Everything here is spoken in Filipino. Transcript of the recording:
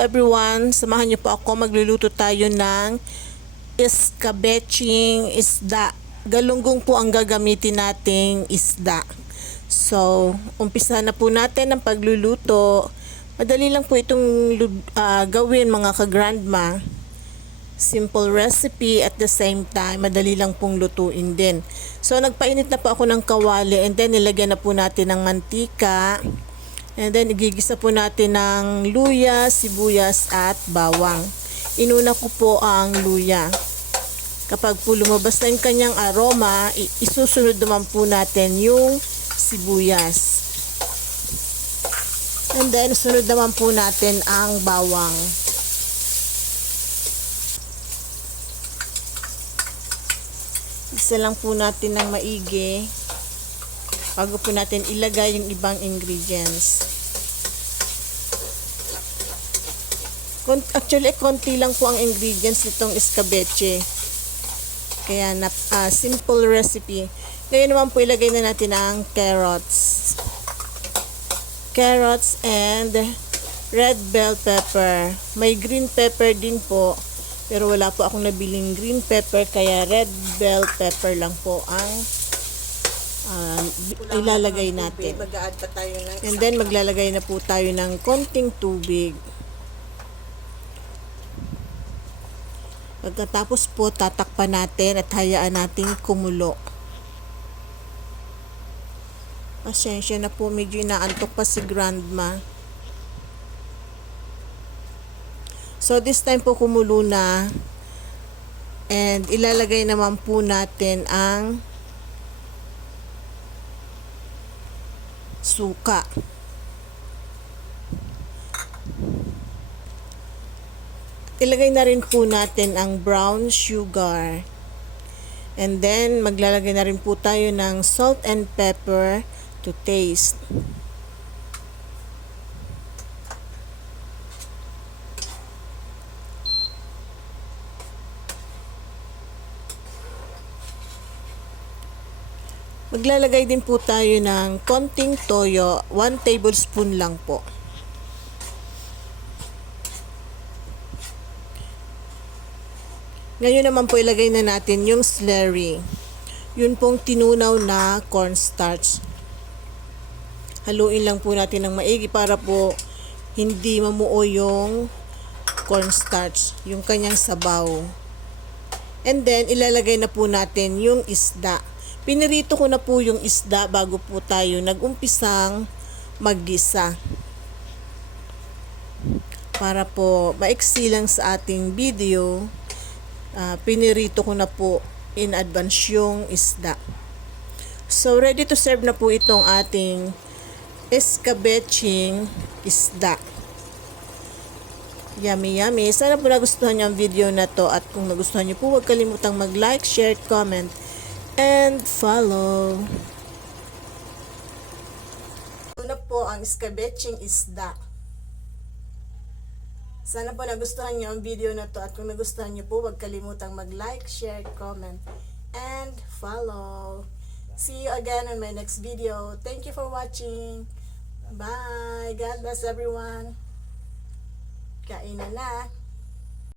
everyone, samahan niyo po ako, magluluto tayo ng escabeching isda. Galunggong po ang gagamitin nating isda. So, umpisa na po natin ang pagluluto. Madali lang po itong gawin mga ka-grandma. Simple recipe at the same time, madali lang pong lutuin din. So, nagpainit na po ako ng kawali and then nilagyan na po natin ng mantika. And then, igigisa po natin ng luya, sibuyas at bawang. Inuna ko po ang luya. Kapag po lumabas na yung kanyang aroma, isusunod naman po natin yung sibuyas. And then, sunod naman po natin ang bawang. Isa lang po natin ng maigi bago po natin ilagay yung ibang ingredients. Actually, konti lang po ang ingredients nitong escabeche. Kaya simple recipe. Ngayon naman po ilagay na natin ang carrots. Carrots and red bell pepper. May green pepper din po. Pero wala po akong nabiling green pepper. Kaya red bell pepper lang po ang ilalagay natin. And then maglalagay na po tayo ng konting tubig. Pagkatapos po, tatakpan natin at hayaan natin kumulo. Pasensya na po, medyo inaantok pa si grandma. So, this time po kumulo na. And ilalagay naman po natin ang suka. Ilagay na rin po natin ang brown sugar. And then, maglalagay na rin po tayo ng salt and pepper to taste. Maglalagay din po tayo ng konting toyo, 1 tablespoon lang po. Ngayon naman po ilagay na natin yung slurry. Yun pong tinunaw na cornstarch. Haluin lang po natin ng maigi para po hindi mamuo yung cornstarch, yung kanyang sabaw. And then ilalagay na po natin yung isda. Pinirito ko na po yung isda bago po tayo nag-umpisang maggisa. Para po maiksi lang sa ating video, pinirito ko na po in advance yung isda. So, ready to serve na po itong ating escabeching isda. Yummy, yummy. Sana po nagustuhan niyo ang video na to at kung nagustuhan niyo po, huwag kalimutang mag-like, share, comment, and follow. Ito na po ang escabeching isda. Sana po nagustuhan niyo ang video na to at kung nagustuhan niyo po, huwag kalimutang mag-like, share, comment, and follow. See you again on my next video. Thank you for watching. Bye. God bless everyone. Kain na.